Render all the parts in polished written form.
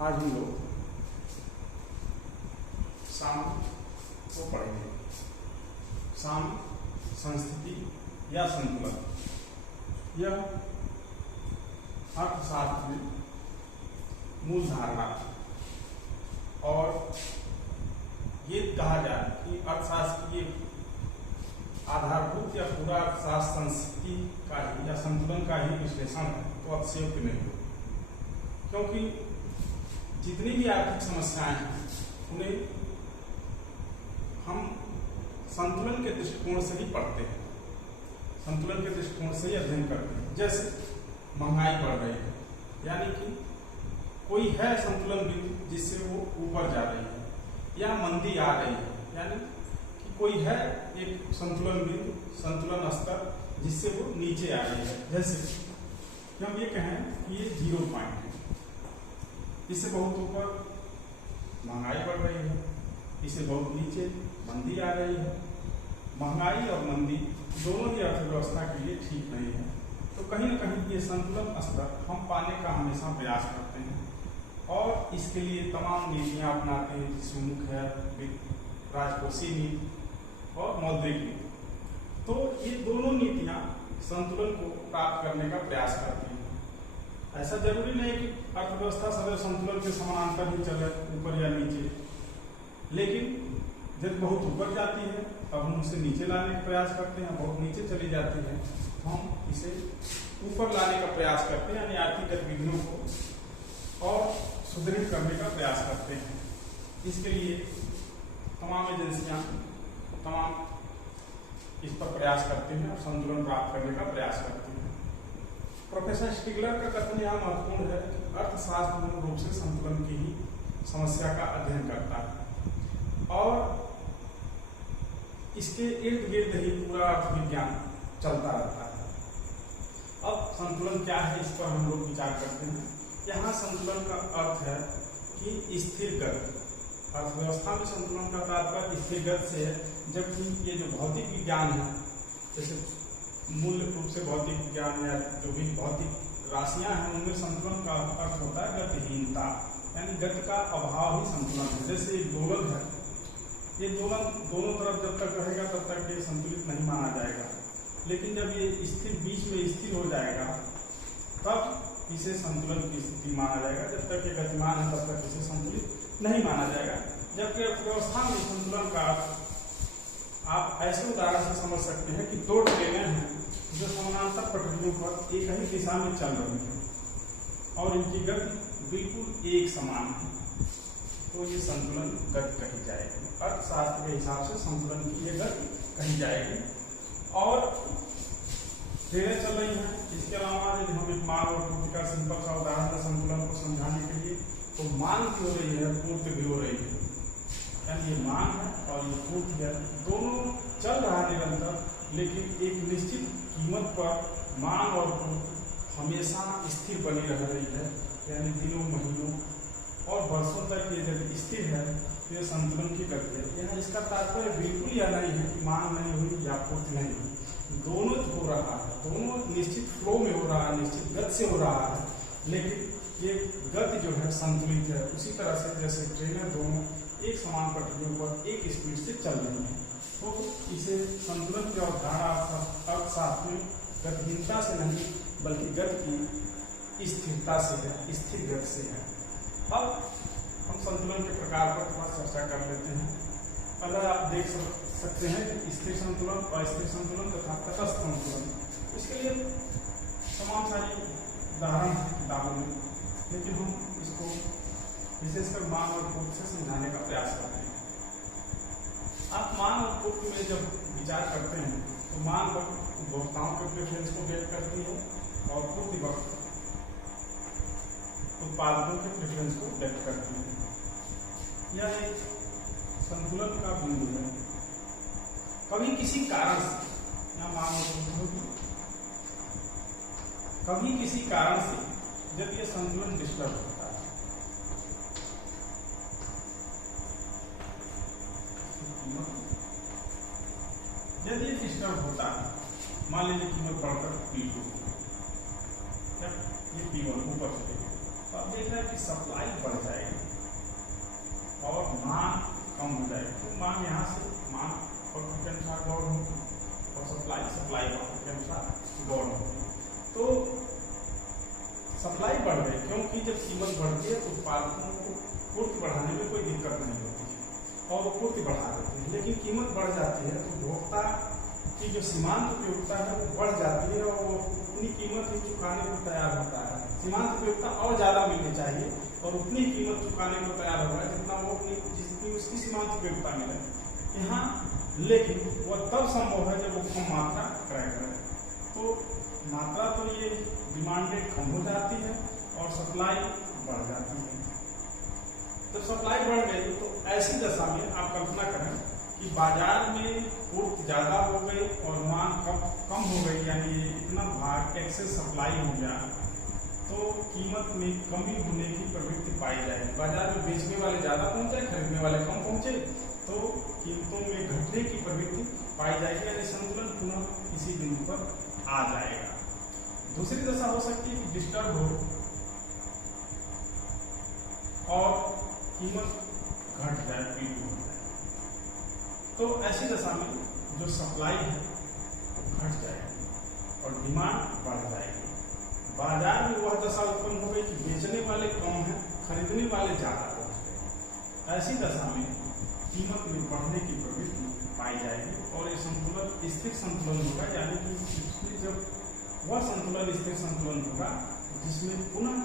आज हम लोग साम को पढ़ेंगे। साम संस्थिति या संतुलन, यह अर्थशास्त्र में मूल धारणा और ये कहा जाए कि अर्थशास्त्र की आधारभूत या पूरा अर्थशास्त्र संस्थिति का ही या संतुलन का ही विश्लेषण है तो अतिशयोक्ति नहीं हो, क्योंकि जितनी भी आर्थिक समस्याएं हैं उन्हें हम संतुलन के दृष्टिकोण से ही पढ़ते हैं, संतुलन के दृष्टिकोण से ही अध्ययन करते हैं। जैसे महंगाई बढ़ रही है, यानी कि कोई है संतुलन बिंदु जिससे वो ऊपर जा रही है, या मंदी आ रही है, यानी कि कोई है एक संतुलन बिंदु, संतुलन स्तर जिससे वो नीचे आ रही है। जैसे कि हम ये कहें कि ये 0 पॉइंट है, इससे बहुत ऊपर महंगाई बढ़ रही है, इससे बहुत नीचे मंदी आ रही है। महंगाई और मंदी दोनों ही अर्थव्यवस्था के लिए ठीक नहीं है, तो कहीं न कहीं ये संतुलन स्तर हम पाने का हमेशा प्रयास करते हैं और इसके लिए तमाम नीतियां अपनाते हैं, जिसमें मुख्य है राजकोषीय नीति और मौद्रिक नीति। तो ये दोनों नीतियां संतुलन को प्राप्त करने का प्रयास करती हैं। ऐसा जरूरी नहीं कि अर्थव्यवस्था सदैव संतुलन के समानांतर ही चले, ऊपर या नीचे, लेकिन जब बहुत ऊपर जाती है तब हम उसे नीचे लाने का प्रयास करते हैं, बहुत नीचे चली जाती है तो हम इसे ऊपर लाने का प्रयास करते हैं, यानी आर्थिक गतिविधियों को और सुदृढ़ करने का प्रयास करते हैं। इसके लिए तमाम एजेंसियां तमाम इस पर प्रयास करते हैं और संतुलन प्राप्त करने का प्रयास करते हैं। प्रोफेसर स्टिगलर का कथन यहाँ महत्वपूर्ण है कि अर्थशास्त्र मूल रूप से संतुलन की ही समस्या का अध्ययन करता है और इसके इर्द गिर्द ही पूरा अर्थविज्ञान चलता रहता है। अब संतुलन क्या है, इस पर हम लोग विचार करते हैं। यहाँ संतुलन का अर्थ है कि स्थिर गति, अर्थव्यवस्था में संतुलन का तात्पर्य स्थिर गति से है, जबकि ये जो भौतिक विज्ञान है, जैसे मूल रूप से भौतिक विज्ञान या जो भी भौतिक राशियां हैं उनमें संतुलन का अर्थ होता है गतिहीनता, यानी गति का अभाव ही संतुलन है। जैसे एक दोलन है, ये दोलन दोनों तरफ जब तक रहेगा तब तक ये संतुलित नहीं माना जाएगा, लेकिन जब ये स्थिर बीच में स्थिर हो जाएगा तब इसे संतुलन की स्थिति माना जाएगा। जब तक ये गतिमान है तब तक इसे संतुलित नहीं माना जाएगा। जबकि अर्थव्यवस्था में संतुलन का आप ऐसे उदाहरण से समझ सकते हैं कि 2 ट्रेनें हैं जो समानांतर पटरियों पर एक ही दिशा में चल रही हैं और इनकी गति बिल्कुल एक समान है, तो ये संतुलन गति कही जाएगी। अर्थशास्त्र के हिसाब से संतुलन की ये गति कही जाएगी। और ट्रेनें चल रही हैं, इसके अलावा यदि हम एक मांग और पूर्ति का सिंपल सा उदाहरण है संतुलन को समझाने के लिए, तो मांग भी हो रही है, पूर्ति भी हो रही है, यानी ये मांग है और ये पूर्ति है, दोनों चल रहा है निरंतर, लेकिन एक निश्चित कीमत पर मांग और पूर्ति हमेशा स्थिर बनी रह रही है, यानी दिनों महीनों और वर्षों तक ये जब स्थिर है तो ये संतुलन की गति है। यहाँ इसका तात्पर्य बिल्कुल यह नहीं है कि मांग नहीं हुई या पूर्ति नहीं हुई, दोनों हो रहा है, दोनों निश्चित फ्लो में हो रहा है, निश्चित गति से हो रहा है, लेकिन ये गति जो है संतुलित है। उसी तरह से जैसे ट्रेनें दोनों एक समान पटरियों पर एक स्पीड से चल रही हैं, तो इसे संतुलन की अवधारणा अर्थशास्त्र में गतिहीनता से नहीं बल्कि गति की स्थिरता से है, स्थिर गति से है। अब हम संतुलन के प्रकार पर थोड़ा चर्चा कर लेते हैं। पहले आप देख सकते हैं कि स्थिर संतुलन, अस्थिर संतुलन तथा तटस्थ संतुलन। इसके लिए तमाम सारी उदाहरण हैं किताबों में, लेकिन हम इसको विशेषकर मांग और पूर्ति से समझाने का प्रयास करते हैं। आप मांग और पूर्ति में जब विचार करते हैं तो मांग उपभोक्ताओं के प्रेफरेंस को व्यक्त करती है और पूर्ति वक्त उत्पादकों के प्रेफरेंस को व्यक्त करती है। यह एक संतुलन का बिंदु है। कभी किसी कारण से यहाँ मांग होगी, कभी किसी कारण से जब यह संतुलन डिस्टर्ब होता है, जब ये डिस्टर्ब होता है, मान लीजिए कीमत बढ़कर P2 ये P1 ऊपर चले, तो अब देख रहे हैं कि सप्लाई बढ़ जाएगी और मांग कम हो जाएगी। तो मांग यहाँ से मांग वक्र के अनुसार गौर होगी और सप्लाई वक्र के अनुसार गौर होगी। तो सप्लाई बढ़ गई क्योंकि जब कीमत बढ़ती है तो उत्पादकों को पूर्ति बढ़ाने में कोई दिक्कत नहीं होती है और वो पूर्ति बढ़ा देते हैं। लेकिन कीमत बढ़ जाती है तो उपभोक्ता की जो सीमांत उपयोगिता है वो बढ़ जाती है और वो उतनी कीमत ही चुकाने को तैयार होता है। सीमांत उपयोगिता और ज्यादा मिलनी चाहिए और उतनी कीमत चुकाने को तैयार होगा जितना वो जितनी उसकी सीमांत उपयोगिता मिले यहाँ। लेकिन वह तब संभव है जब वो कम मात्रा क्रय करे। तो मात्रा तो ये डिमांड रेट कम हो जाती है और सप्लाई बढ़ जाती है। तो सप्लाई बढ़ गई तो ऐसी दशा में आप कल्पना करें कि बाजार में पूर्ति ज्यादा हो गई और मांग कम हो गई, यानी इतना भाग एक्सेस सप्लाई हो गया तो कीमत में कमी होने की प्रवृत्ति पाई जाएगी। बाजार में बेचने वाले ज्यादा पहुंचे, खरीदने वाले कम पहुंचे तो कीमतों में घटने की प्रवृत्ति पाई जाएगी, यानी संतुलन पुनः इसी बिंदु पर आ जाएगा। दूसरी दशा हो सकती है कि डिस्टर्ब हो और कीमत घट जाए, P2 हो जाए। तो ऐसी दशा में जो सप्लाई है वो घट जाएगी और डिमांड बढ़ जाएगी। बाजार में वह दशा उत्पन्न हो गई कि बेचने वाले कम हैं, खरीदने वाले ज्यादा पहुंच गए। ऐसी दशा में कीमत में बढ़ने की प्रवृत्ति पाई जाएगी और ये संतुलन स्थिर संतुलन होगा, यानी कि जब वह संतुलन स्थिर संतुलन होगा जिसमें पुनः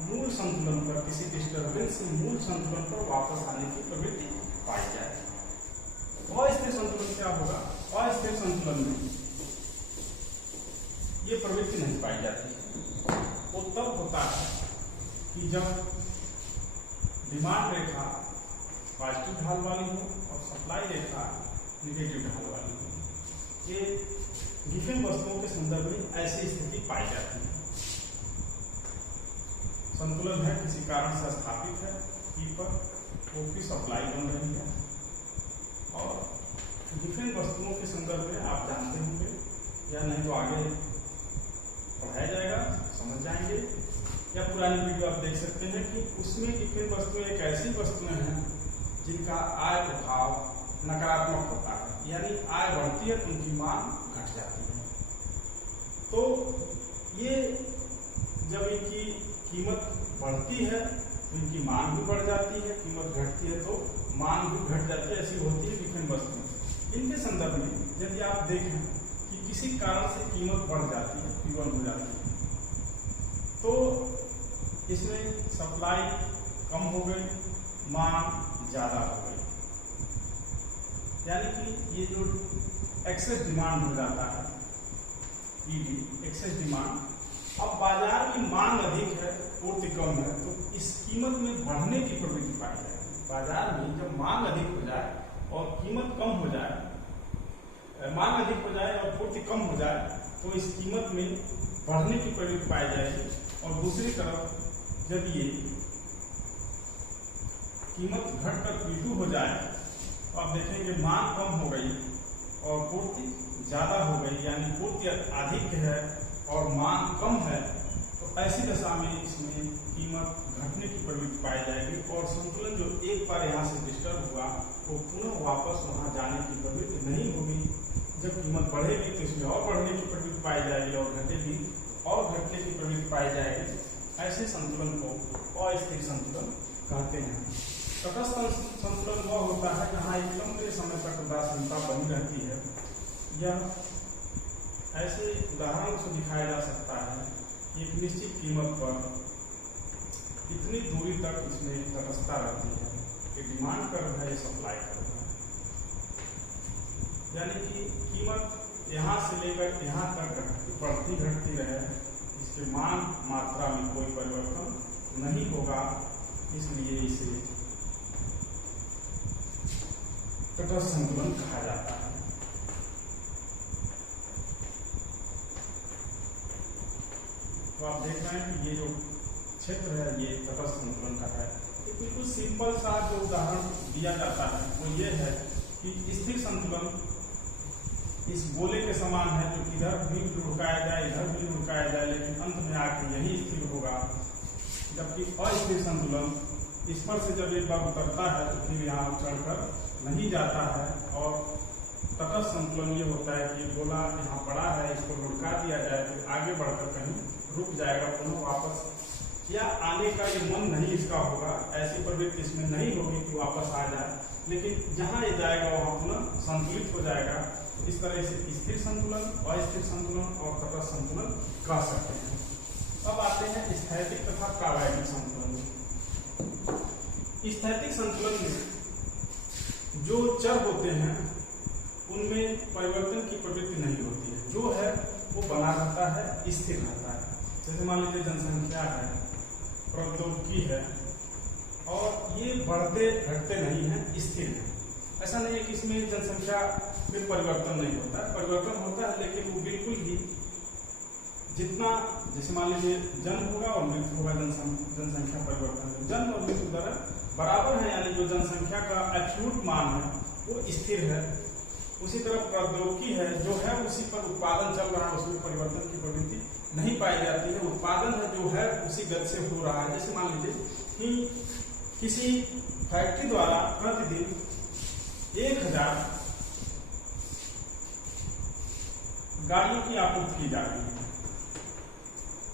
मूल संतुलन पर किसी डिस्टर्बेंस से मूल संतुलन पर वापस आने की प्रवृत्ति पाई जाएगी। अस्थिर संतुलन क्या होगा? अस्थिर संतुलन में ये प्रवृत्ति नहीं पाई जाती। वो तब होता है कि जब डिमांड रेखा पॉजिटिव ढाल वाली हो और सप्लाई रेखा नेगेटिव ढाल वाली हो। ये गिवन वस्तुओं के संदर्भ में ऐसी स्थिति पाई जाती है। संतुलन है, किसी कारण से स्थापित है, P पर O की सप्लाई बन रही है और डिफरेंट वस्तुओं के संदर्भ में आप जानते होंगे या नहीं तो आगे पढ़ाया जाएगा, समझ जाएंगे। या पुरानी वीडियो आप देख सकते हैं कि उसमें डिफरेंट वस्तुएं एक ऐसी वस्तुएं हैं जिनका आय प्रभाव नकारात्मक होता है, यानी आय बढ़ती है तो उनकी मांग घट जाती है। तो ये जब इनकी कीमत बढ़ती है तो इनकी मांग भी बढ़ जाती है, कीमत घटती है तो मांग भी घट जाती है। ऐसी होती है डिफरेंट वस्तुएं। इनके संदर्भ में यदि आप देखें कि किसी कारण से कीमत बढ़ जाती है, P1 हो जाती है, तो इसमें सप्लाई कम हो गई, मांग ज्यादा हो गई, यानी कि ये जो एक्सेस डिमांड हो जाता है ED, एक्सेस डिमांड। अब बाजार में मांग अधिक है, पूर्ति कम है, तो इस कीमत में बढ़ने की प्रवृत्ति पाई जाएगी। बाजार में जब मांग अधिक हो जाए और कीमत कम हो जाए, मांग अधिक हो जाए और पूर्ति कम हो जाए तो इस कीमत में बढ़ने की प्रवृत्ति पाई जाएगी। और दूसरी तरफ जब ये कीमत घटकर P2 हो जाए तो आप देखेंगे मांग कम हो गई और पूर्ति ज्यादा हो गई, यानी पूर्ति अधिक है और मांग कम है। तो ऐसी दशा में इसमें कीमत घटने की प्रवृत्ति पाई जाएगी और संतुलन जो एक बार यहाँ से डिस्टर्ब हुआ वो पुनः वापस वहां जाने की प्रवृत्ति नहीं होगी। जब कीमत बढ़ेगी तो इसमें और बढ़ने की प्रवृत्ति पाई जाएगी और घटेगी और घटने की प्रवृत्ति पाई जाएगी। ऐसे संतुलन को अस्थिर संतुलन कहते हैं। तटस्थ संतुलन वह होता है जहाँ एक लंबे समय तक उदासीनता बनी रहती है। यह ऐसे उदाहरण से दिखाया जा सकता है कि एक निश्चित कीमत पर इतनी दूरी तक इसमें तटस्थता रहती है कि डिमांड कर रहा है, सप्लाई कर रहा है, यानी कि कीमत यहाँ से लेकर यहाँ तक बढ़ती घटती रहे, इसके मांग मात्रा में कोई परिवर्तन नहीं होगा, इसलिए इसे तटस्थ संतुलन कहा जाता है। तो आप देख रहे हैं कि ये जो क्षेत्र है ये तटस्थ संतुलन का है। एक बिल्कुल सिंपल सा जो उदाहरण दिया जाता है वो ये है कि स्थिर संतुलन इस गोले के समान है जो इधर भी लुढ़काया जाए, इधर भी लुढ़काया जाए, लेकिन अंत में आके यही स्थिर होगा। जबकि अस्थिर संतुलन इस पर से जब एक बार उतरता है तो फिर यहाँ चढ़कर नहीं जाता है। और तटस्थ संतुलन ये होता है कि गोला यहाँ पड़ा है, इसको लुढ़का दिया जाए तो आगे बढ़कर कहीं रुक जाएगा, पुनः वापस या आने का ये मन नहीं इसका होगा, ऐसी प्रवृत्ति इसमें नहीं होगी कि वापस आ जाए, लेकिन जहाँ ये जाएगा वहाँ पुनः संतुलित हो जाएगा। इस तरह से स्थिर संतुलन, अस्थिर संतुलन और तटस्थ संतुलन कह सकते हैं। अब आते हैं स्थैतिक तथा प्रावैधिक संतुलन में। स्थैतिक संतुलन में जो चर होते हैं उनमें परिवर्तन की प्रवृत्ति नहीं होती है, जो है वो बना रहता है, स्थिर रहता है। जैसे मान लीजिए जनसंख्या है, प्रौद्योगिकी है, और ये बढ़ते घटते नहीं है, स्थिर है। ऐसा नहीं है कि इसमें जनसंख्या में परिवर्तन नहीं होता है, परिवर्तन होता है, लेकिन वो बिल्कुल ही जितना, जैसे मान लीजिए जन्म होगा और मृत्यु होगा, जनसंख्या परिवर्तन, जन्म और मृत्यु दर बराबर है, यानी जो जनसंख्या का एब्सोल्यूट मान है वो स्थिर है। उसी तरह प्रौद्योगिकी है, जो है उसी पर उत्पादन चल रहा है, उसमें परिवर्तन की प्रवृत्ति नहीं पाई जाती है। उत्पादन है जो है उसी गति से हो रहा है। जैसे मान लीजिए कि किसी फैक्ट्री द्वारा प्रतिदिन 1000 गाड़ियों की आपूर्ति की जा रही है,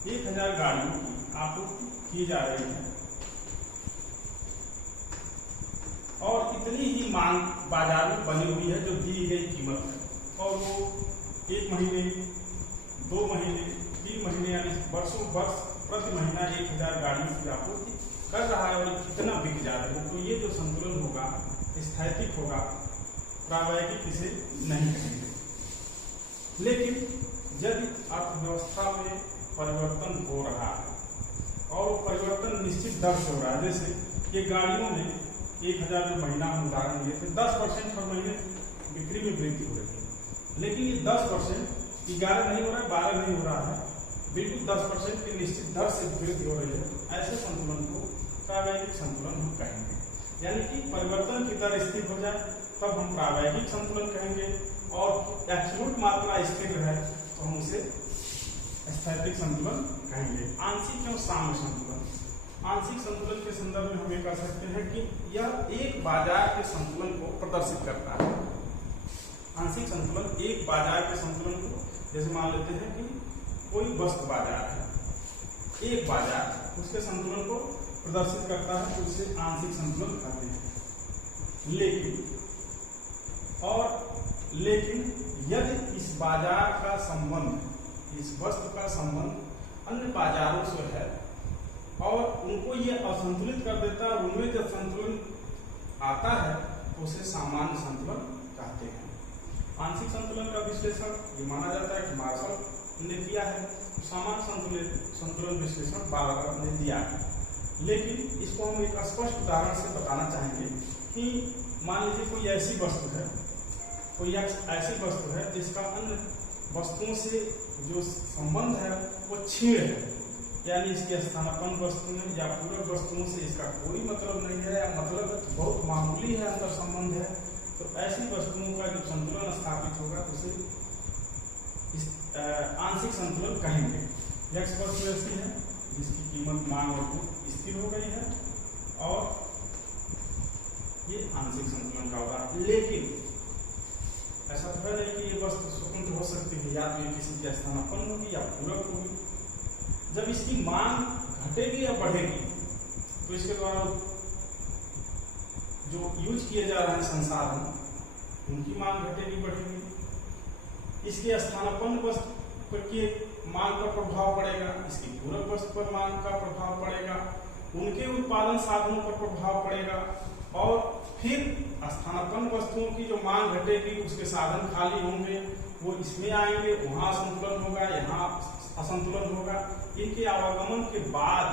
1000 गाड़ियों की आपूर्ति की जा रही है, और इतनी ही मांग बाजार में बनी हुई है जो दी गई कीमत है, और वो 1 महीने, 2 महीने, 3 महीने यानी वर्षों वर्ष प्रति महीना 1000 गाड़ियों की आपूर्ति कर रहा है, और कितना बिक जा रहा है। तो ये जो संतुलन होगा स्थैतिक होगा, प्रावैधिक इसे नहीं कहेंगे। लेकिन यदि अर्थव्यवस्था में परिवर्तन हो रहा है और वो परिवर्तन निश्चित दर से हो रहा है, जैसे ये गाड़ियों में 1000 जो महीना हम उदाहरण दिए थे, 10% हर महीने बिक्री में वृद्धि हो रही है, लेकिन ये 10% 11 नहीं हो रहा है, 12 नहीं हो रहा है, बिल्कुल 10% की निश्चित दर से वृद्धि हो रही है। ऐसे संतुलन को प्रावैधिक संतुलन हम कहेंगे। यानी कि परिवर्तन की दर स्थिर हो जाए तब हम प्रावैधिक संतुलन कहेंगे, और एब्सोल्यूट मात्रा स्थिर है तो हम उसे स्थैतिक संतुलन कहेंगे। आंशिक एवं साम्य संतुलन, आंशिक संतुलन के संदर्भ में हम ये कह सकते हैं कि यह एक बाजार के संतुलन को प्रदर्शित करता है। आंशिक संतुलन एक बाजार के संतुलन को, जैसे मान लेते हैं कि कोई वस्तु बाजार है, एक बाजार, उसके संतुलन को प्रदर्शित करता है, तो उसे आंशिक संतुलन कहते हैं। लेकिन यदि इस बाजार का संबंध, इस वस्तु का संबंध अन्य बाजारों से है और उनको ये असंतुलित कर देता है, और उनमें जब संतुलन आता है तो उसे सामान्य संतुलन कहते हैं। आंशिक संतुलन का विश्लेषण ये माना जाता है कि मार्शल ने किया है, सामान्य संतुलन विश्लेषण बालाकर ने दिया है। लेकिन इसको हम एक स्पष्ट उदाहरण से बताना चाहेंगे कि मान लीजिए कोई ऐसी वस्तु है, जिसका अन्य वस्तुओं से जो संबंध है वो क्षीण है, यानी इसके स्थानापन्न वस्तु में या पूरक वस्तुओं से इसका कोई मतलब नहीं है, या मतलब है तो बहुत मामूली है, अंतर संबंध है। तो ऐसी वस्तुओं का जो संतुलन स्थापित होगा उसे आंशिक संतुलन कहेंगे। यह वस्तु ऐसी है जिसकी कीमत, मांग और भूख स्थिर हो गई है, और ये आंशिक संतुलन का होगा। लेकिन ऐसा तो है नहीं कि ये वस्तु स्वतंत्र हो सकती है, या तो ये किसी के स्थानापन्न होगी या पूरक होगी। जब इसकी मांग घटेगी या बढ़ेगी तो इसके द्वारा जो यूज किए जा रहे हैं संसाधन, उनकी मांग घटेगी बढ़ेगी। इसके स्थानापन्न वस्तु की मांग पर प्रभाव पड़ेगा, इसकी पूरक वस्तु पर मांग का प्रभाव पड़ेगा, उनके उत्पादन साधनों पर प्रभाव पड़ेगा, और फिर स्थानापन्न वस्तुओं की जो मांग घटेगी उसके साधन खाली होंगे, वो इसमें आएंगे, वहां असंतुलन होगा, यहाँ असंतुलन होगा। इनके आवागमन के बाद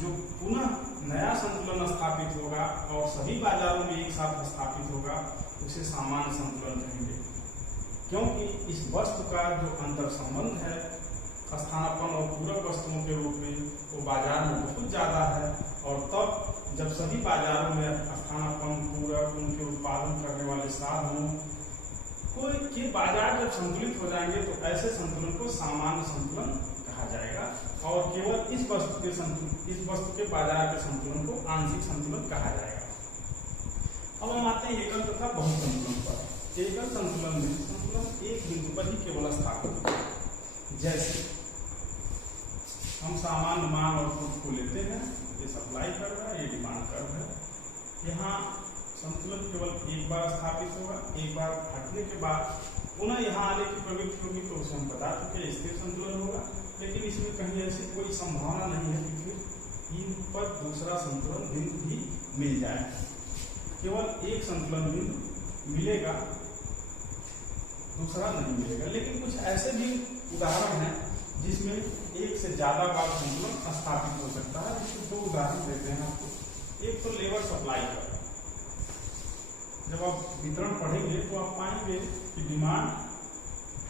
जो पुनः नया संतुलन स्थापित होगा और सभी बाजारों में एक साथ स्थापित होगा, उसे सामान्य संतुलन कहेंगे। क्योंकि इस वस्तु का जो अंतर संबंध है स्थानापन्न और पूरक वस्तुओं के रूप में, वो बाजार में बहुत ज्यादा है, और तब जब सभी बाजारों में स्थानापन्न, पूरक, उनके उत्पादन करने वाले साधनों के बाजार जब संतुलित हो जाएंगे तो ऐसे संतुलन को सामान्य संतुलन कहा जाएगा। और केवल इस वस्तु के बाजार के संतुलन को आंशिक संतुलन कहा जाएगा। अब हम आते हैं एकल तथा बहु संतुलन पर। एकल संतुलन में संतुलन एक बिंदु पर ही केवल स्थापित है। जैसे हम सामान्य मान और खुद को लेते हैं, ये सप्लाई कर रहा है, ये डिमांड कर रहा है। यहाँ संतुलन केवल एक बार स्थापित होगा, एक बार हटने के बाद पुनः यहाँ आने की प्रवृत्ति होगी, तो उसे हम बता चुके स्थिर संतुलन होगा। लेकिन इसमें कहीं ऐसी कोई संभावना नहीं है कि फिर इन पर दूसरा संतुलन बिंदु भी मिल जाए। केवल एक संतुलन बिंदु मिलेगा, दूसरा नहीं मिलेगा। लेकिन कुछ ऐसे भी उदाहरण हैं जिसमें एक से ज्यादा बार संतुलन स्थापित हो सकता है। जिसके दो उदाहरण देते हैं आपको। एक तो लेबर सप्लाई का, जब आप वितरण पढ़ेंगे तो आप पाएंगे कि डिमांड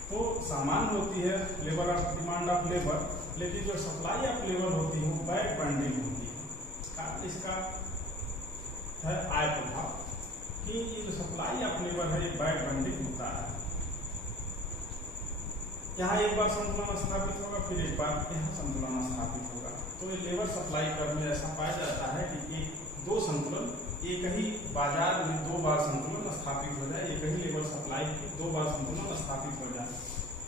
तो सामान्य होती है, labour of demand of labour, लेकिन जो सप्लाई ऑफ लेबर होती है वो बैक बंडिंग होती है। इसका है आय प्रभाव कि ये जो सप्लाई ऑफ लेबर है ये बैक बंडिंग होता है। यहाँ एक बार संतुलन स्थापित होगा, फिर एक बार यहाँ संतुलन स्थापित होगा। तो ये लेबर सप्लाई कर्व में ऐसा पाया जाता है कि दो संतुलन एक ही बाजार में दो बार संतुलन स्थापित हो जाए, एक ही लेबर सप्लाई के दो बार संतुलन स्थापित हो जाए।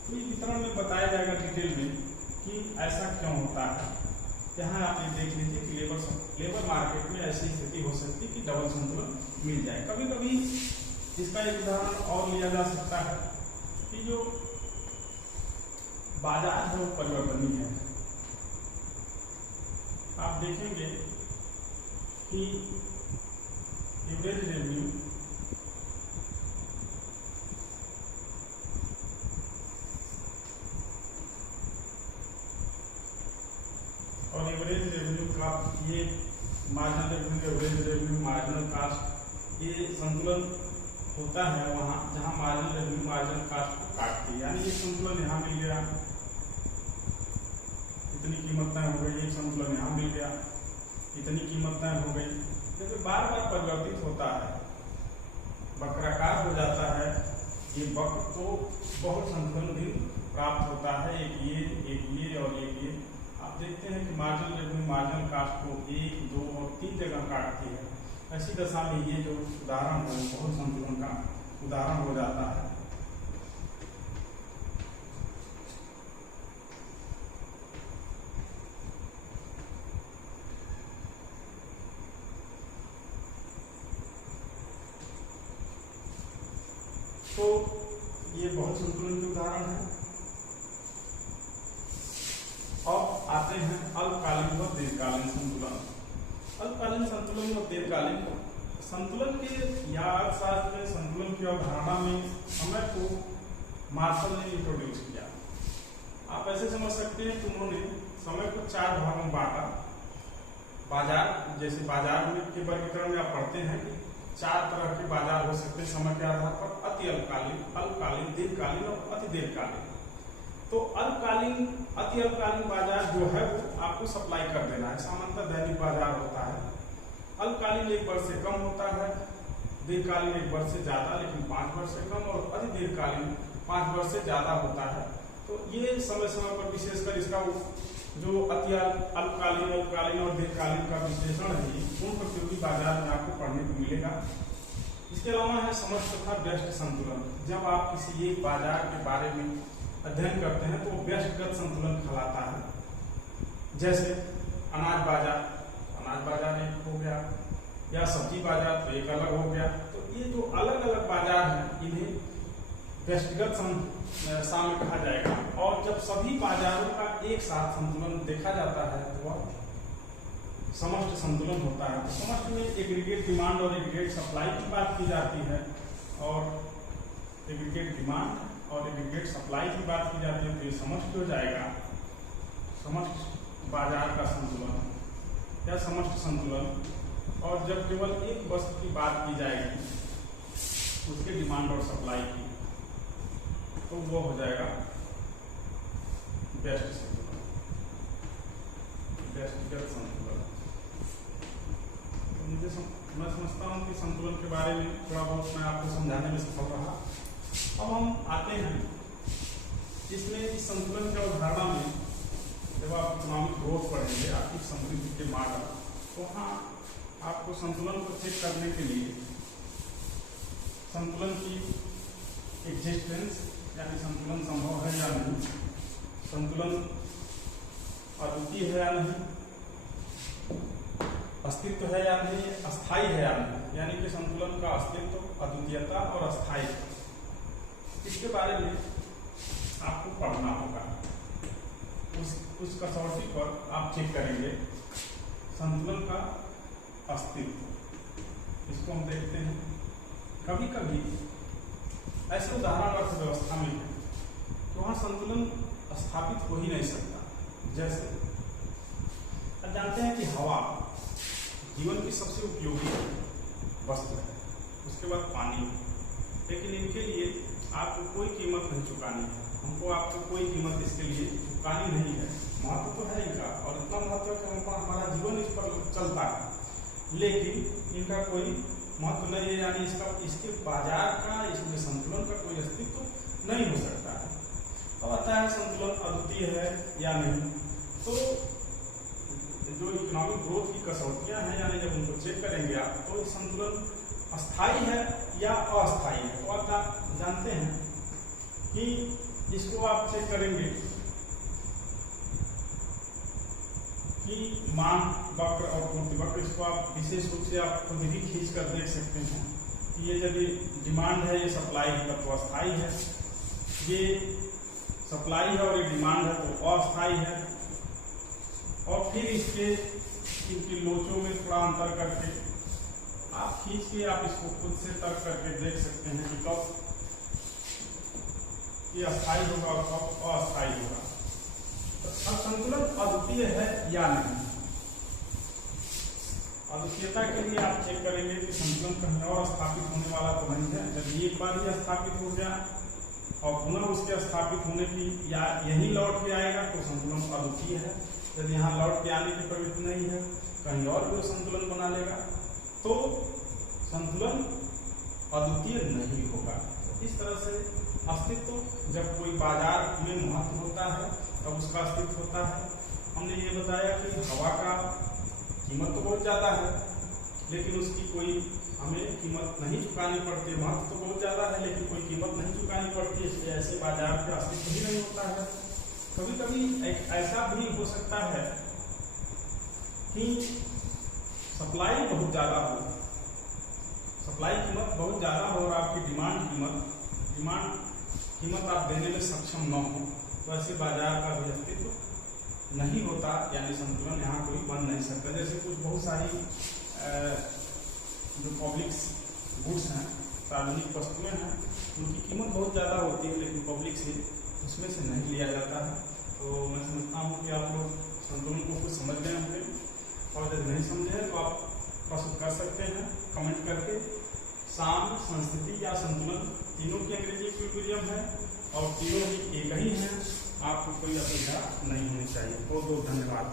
तो ये वितरण में बताया जाएगा डिटेल में कि ऐसा क्यों होता है। यहाँ आप ये देख लीजिए कि लेबर मार्केट में ऐसी स्थिति हो सकती है कि डबल संतुलन मिल जाए। कभी कभी इसका एक उदाहरण और लिया जा सकता है कि जो बाजार है वो परिवर्तनीय है। आप देखेंगे कि एवरेज रेवेन्यू और एवरेज रेवेन्यू का ये marginal revenue, average revenue, marginal cast, ये संतुलन होता है वहां जहां मार्जिनल रेवेन्यू मार्जिनल कास्ट को काटती है। यानी ये संतुलन यहाँ मिल गया, इतनी कीमत तय हो गई, एक संतुलन यहाँ मिल गया, इतनी कीमत तय हो गई। जब बार बार परिवर्तित होता है, वक्राकार हो जाता है ये वक्र, तो बहुत संतुलन भी प्राप्त होता है। एक ये और एक ये। आप देखते हैं कि मार्जिनल रेवेन्यू मार्जिनल कास्ट को 1, 2 और 3 जगह काटती है। ऐसी दशा में ये जो उदाहरण है बहुत संतुलन का उदाहरण हो जाता है। तो ये बहुत संतुलन के उदाहरण है। अब आते हैं अल्पकालीन व दीर्घकालीन संतुलन। अल्पकालीन संतुलन और दीर्घकालीन संतुलन के या अर्थशास्त्र में संतुलन की अवधारणा में समय को मार्शल ने इंट्रोड्यूस किया। आप ऐसे समझ सकते हैं कि उन्होंने समय को 4 भागों में बांटा। बाजार, जैसे बाजार में के वर्गीकरण में आप पढ़ते हैं कि 4 तरह के बाजार हो सकते हैं समय के आधार पर: अति अल्पकालीन, अल्पकालीन, दीर्घकालीन और अति दीर्घकालीन। तो अल्पकालीन, अति अल्पकालीन बाजार जो है वो आपको सप्लाई कर देना है, सामान्यतः दैनिक बाजार होता है। अल्पकालीन 1 वर्ष से कम होता है, दीर्घकालीन 1 वर्ष से ज्यादा लेकिन 5 वर्ष से कम, और अति दीर्घकालीन 5 वर्ष से ज्यादा होता है। तो ये समय समय पर विशेषकर इसका जो अति अल्पकालीन, अल्पकालीन और दीर्घकालीन का विश्लेषण है उन प्रतियोगी बाजार में आपको पढ़ने को मिलेगा। इसके अलावा है समष्टि तथा व्यष्टि संतुलन। जब आप किसी एक बाजार के बारे में अध्ययन करते हैं तो वो व्यष्टिगत संतुलन कहलाता है। जैसे अनाज बाजार एक हो गया, या सब्जी बाजार तो एक अलग हो गया। तो ये जो अलग अलग बाजार हैं इन्हें व्यष्टिगत शामिल कहा जाएगा। और जब सभी बाजारों का एक साथ संतुलन देखा जाता है तो वह समष्टि संतुलन होता है। तो समष्टि में एग्रीगेट डिमांड और एग्रीगेट सप्लाई की बात की जाती है, और एग्रीगेट डिमांड और एग्रीगेट सप्लाई की बात की जाती है। तो ये समष्टि हो जाएगा, समष्टि बाजार का संतुलन या समष्टि संतुलन। और जब केवल एक वस्तु की बात की जाएगी उसके डिमांड और सप्लाई की, तो वो हो जाएगा व्यष्टि संतुलन, व्यष्टिगत संतुलन। तो मैं समझता हूँ कि संतुलन के बारे में थोड़ा बहुत मैं आपको समझाने में सफल रहा। अब हम आते हैं इसमें इस संतुलन की अवधारणा में जब आप इकोनॉमिक ग्रोथ पढ़ेंगे, आर्थिक समृद्धि के मॉडल, तो वहाँ आपको संतुलन को चेक करने के लिए संतुलन की एग्जिस्टेंस यानी संतुलन संभव है या नहीं, संतुलन अद्वितीय है या नहीं, अस्तित्व है या नहीं, अस्थाई है या नहीं, यानी कि संतुलन का अस्तित्व, अद्वितीयता और अस्थायित्व, इसके बारे में आपको पढ़ना होगा। उस कसौटी पर आप चेक करेंगे संतुलन का अस्तित्व। इसको हम देखते हैं। कभी कभी ऐसे उदाहरण अर्थव्यवस्था में है तो वहां संतुलन स्थापित हो ही नहीं सकता। जैसे आप जानते हैं कि हवा जीवन की सबसे उपयोगी वस्तु है, उसके बाद पानी, लेकिन इनके लिए आपको कोई कीमत नहीं चुकानी है, हमको आपको कोई कीमत इसके लिए चुकानी नहीं है। महत्व तो है इनका और इतना महत्व है कि हमको हमारा जीवन इस पर चलता है, लेकिन इनका कोई महत्व नहीं है, यानी इसके बाजार का, इसमें संतुलन का कोई अस्तित्व नहीं हो सकता है। अब आता है संतुलन अद्वितीय है या नहीं। तो जो इकोनॉमिक ग्रोथ की कसौटियां हैं, यानी जब उनको चेक करेंगे आप, तो संतुलन अस्थाई है या अस्थाई है। तो आप जानते हैं कि इसको आप चेक करेंगे कि मांग वक्र और पूर्ति वक्र, इसको आप विशेष रूप से आप खुद भी खींच कर देख सकते हैं कि ये जब डिमांड है, ये सप्लाई है तो अस्थाई है, ये सप्लाई है और ये डिमांड है तो अस्थाई है। और फिर इनके लोचों में थोड़ा अंतर करके आप खींच के आप इसको खुद से तर्क करके देख सकते हैं कि कब ये अस्थाई होगा और कब अस्थाई होगा। तो अब संतुलन अद्वितीय है या नहीं। अद्वितीयता के लिए आप चेक करेंगे कि संतुलन कहीं और स्थापित होने वाला तो नहीं है। जब एक बार ही स्थापित हो गया और पुनः उसके स्थापित होने की या यही लौट के आएगा तो संतुलन अद्वितीय है। यदि यहाँ लौट के आने की प्रवृत्ति नहीं है, कहीं और भी संतुलन बना लेगा तो संतुलन अद्वितीय नहीं होगा। तो इस तरह से अस्तित्व, जब कोई बाजार में महत्व होता है तब उसका अस्तित्व होता है। हमने ये बताया कि हवा का कीमत तो बहुत ज़्यादा है, लेकिन उसकी कोई हमें कीमत नहीं चुकानी पड़ती। महत्व तो बहुत ज़्यादा है लेकिन कोई कीमत नहीं चुकानी पड़ती, इसलिए ऐसे बाजार का अस्तित्व ही नहीं होता है। कभी कभी ऐसा भी हो सकता है कि सप्लाई बहुत ज़्यादा हो, सप्लाई कीमत बहुत ज़्यादा हो और आपकी डिमांड कीमत आप देने में सक्षम न हो, तो ऐसे बाजार का भी अस्तित्व नहीं होता, यानी संतुलन यहाँ कोई बन नहीं सकता। जैसे कुछ बहुत सारी जो पब्लिक गुड्स हैं, सार्वजनिक वस्तुएं हैं, उनकी कीमत बहुत ज़्यादा होती है लेकिन पब्लिक से उसमें से नहीं लिया जाता है। तो मैं समझता हूँ कि आप लोग संतुलन को कुछ समझ गए होंगे, और यदि नहीं समझे तो आप प्रश्न कर सकते हैं कमेंट करके। साम्य, संस्थिति या संतुलन तीनों की अंग्रेजी इक्विलिब्रियम है और तीनों ही एक ही हैं। आपको कोई असुविधा नहीं होनी चाहिए। बहुत बहुत धन्यवाद।